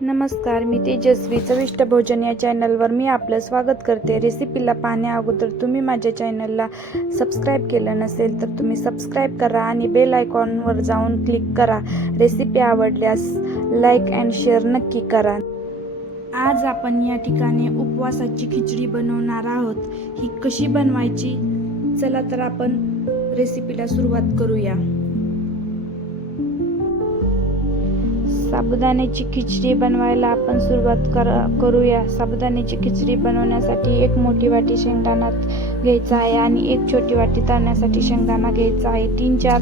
नमस्कार मी तेजस्वी. चविष्ट भोजन या चॅनलवर मी आपलं स्वागत करते. रेसिपीला पाहण्या अगोदर तुम्ही माझ्या चॅनलला सबस्क्राईब केलं नसेल तर तुम्ही सबस्क्राईब करा आणि बेल आयकॉनवर जाऊन क्लिक करा. रेसिपी आवडल्यास लाईक अँड शेअर नक्की करा. आज आपण या ठिकाणी उपवासाची खिचडी बनवणार आहोत. ही कशी बनवायची? चला तर आपण रेसिपीला सुरुवात करूया. साबुदाण्याची खिचडी बनवायला आपण सुरुवात कर करूया. साबुदाण्याची खिचडी बनवण्यासाठी एक मोठी वाटी शेंगदाणा घ्यायचा आहे आणि एक छोटी वाटी तळण्यासाठी शेंगदाणा घ्यायचा आहे. तीन चार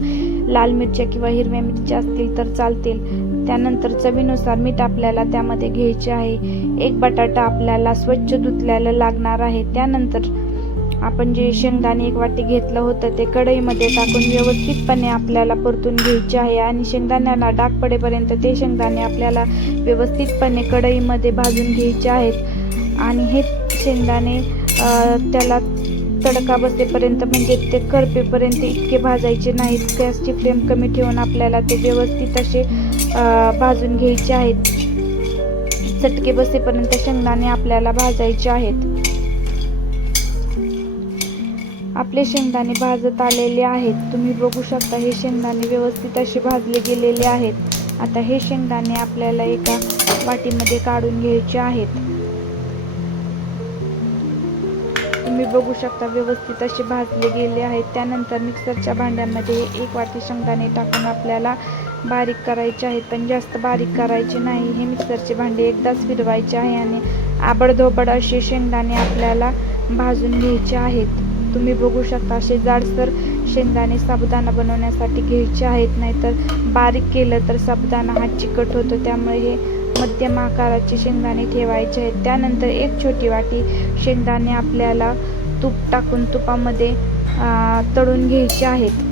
लाल मिरच्या किंवा हिरव्या मिरच्या असतील तर चालतील. त्यानंतर चवीनुसार मीठ आपल्याला त्यामध्ये घ्यायचे आहे. एक बटाटा आपल्याला स्वच्छ धुतल्याला लागणार आहे. त्यानंतर आपण जे शेंगदाणे एक वाटी घेतलं होतं ते कढईमध्ये टाकून व्यवस्थितपणे आपल्याला परतून घ्यायचे आहे. आणि शेंगदाण्याला डाग पडेपर्यंत ते शेंगदाणे आपल्याला व्यवस्थितपणे कढईमध्ये भाजून घ्यायचे आहेत. आणि हे शेंगदाणे त्याला तडका बसेपर्यंत म्हणजे ते करपेपर्यंत इतके भाजायचे नाहीत. गॅसची फ्लेम कमी ठेवून आपल्याला ते व्यवस्थित असे भाजून घ्यायचे आहेत. चटके बसेपर्यंत शेंगदाणे आपल्याला भाजायचे आहेत. आपले शेंगदाणे भाजत आलेले आहेत. तुम्ही बघू शकता हे शेंगदाणे व्यवस्थित असे भाजले गेलेले आहेत. आता हे शेंगदाणे आपल्याला एका वाटीमध्ये काढून घ्यायचे आहेत. तुम्ही बघू शकता व्यवस्थित असे भाजले गेले आहेत. त्यानंतर मिक्सरच्या भांड्यामध्ये एक वाटी शेंगदाणे टाकून आपल्याला बारीक करायचे आहेत. पण जास्त बारीक करायचे नाही. हे मिक्सरचे भांडे एकदाच फिरवायचे आहे आणि आबडधोबड असे शेंगदाणे आपल्याला भाजून घ्यायचे आहेत. तुम्ही बघू शकता असे जाडसर शेंगदाणे साबुदाणा बनवण्यासाठी घ्यायचे आहेत. नाहीतर बारीक केलं तर साबुदाणा हा चिकट होतो. त्यामुळे हे मध्यम आकाराचे शेंगदाणे ठेवायचे आहेत. त्यानंतर एक छोटी वाटी शेंगदाणे आपल्याला तूप टाकून तुपामध्ये तळून घ्यायचे आहेत.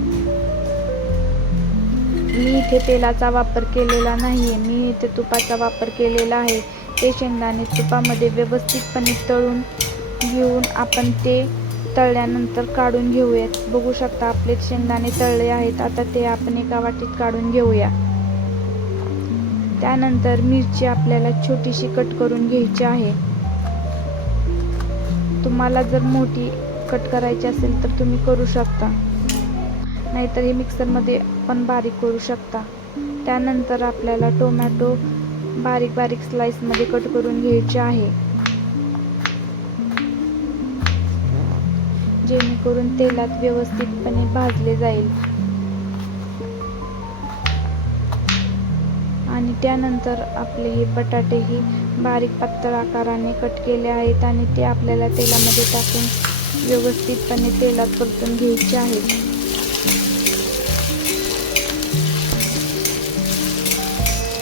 मी इथे तेलाचा वापर केलेला नाही आहे मी इथे तुपाचा वापर केलेला आहे. ते शेंगदाणे तुपामध्ये व्यवस्थितपणे तळून घेऊन आपण ते तळल्यानंतर काढून घेऊयात. बघू शकता आपले शेंगदाणे तळले आहेत. आता ते आपण एका वाटीत काढून घेऊया. त्यानंतर मिरची आपल्याला छोटीशी कट करून घ्यायची आहे. तुम्हाला जर मोठी कट करायची असेल तर तुम्ही करू शकता. नाहीतर हे मिक्सरमध्ये पण बारीक करू शकता. त्यानंतर आपल्याला टोमॅटो बारीक बारीक स्लाइसमध्ये कट करून घ्यायचे आहे. जेणेकरून तेलात व्यवस्थितपणे भाजले जाईल. आणि त्यानंतर आपले हे बटाटेही बारीक पातळ आकाराने कट केले आहेत आणि ते आपल्याला तेलामध्ये टाकून व्यवस्थितपणे तेलात परतून घ्यायचे आहेत.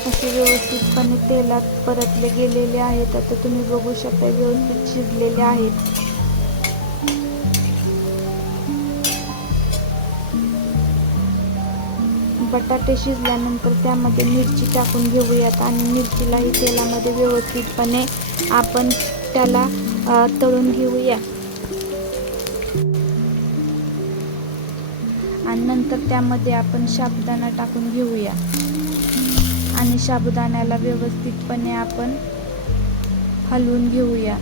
असे व्यवस्थितपणे तेलात परतले गेलेले आहेत. आता तुम्ही बघू शकता व्यवस्थित शिजलेले आहेत. बटाटे शिजल्यानंतर त्यामध्ये मिरची टाकून घेऊयात आणि मिरचीलाही तेलामध्ये व्यवस्थितपणे आपण त्याला तळून घेऊया. आणि नंतर त्यामध्ये आपण साबुदाणा टाकून घेऊया. आणि साबुदाण्याला व्यवस्थितपणे आपण हलवून घेऊया.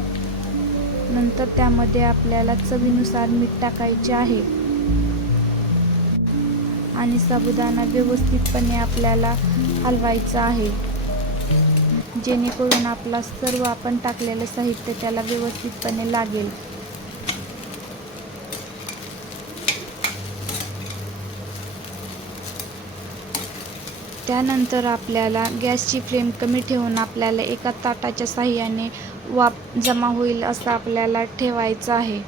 नंतर त्यामध्ये आपल्याला चवीनुसार मीठ टाकायचे आहे. आणि साबुदाणा व्यवस्थितपणे आपल्याला हलवायचा आहे. जेणेकरून आपला सर्व आपण टाकलेलं साहित्य त्याला व्यवस्थितपणे लागेल. त्यानंतर आपल्याला गॅसची फ्लेम कमी ठेवून आपल्याला एका ताटाच्या साह्याने वाफ जमा होईल असं आपल्याला ठेवायचं आहे.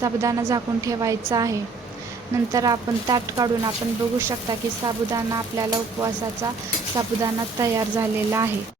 साबुदाणा झाकून ठेवायचा आहे. नंतर आपण ताट काढून आपण बघू शकता की साबुदाणा आपल्याला उपवासाचा साबुदाणा तयार झालेला आहे.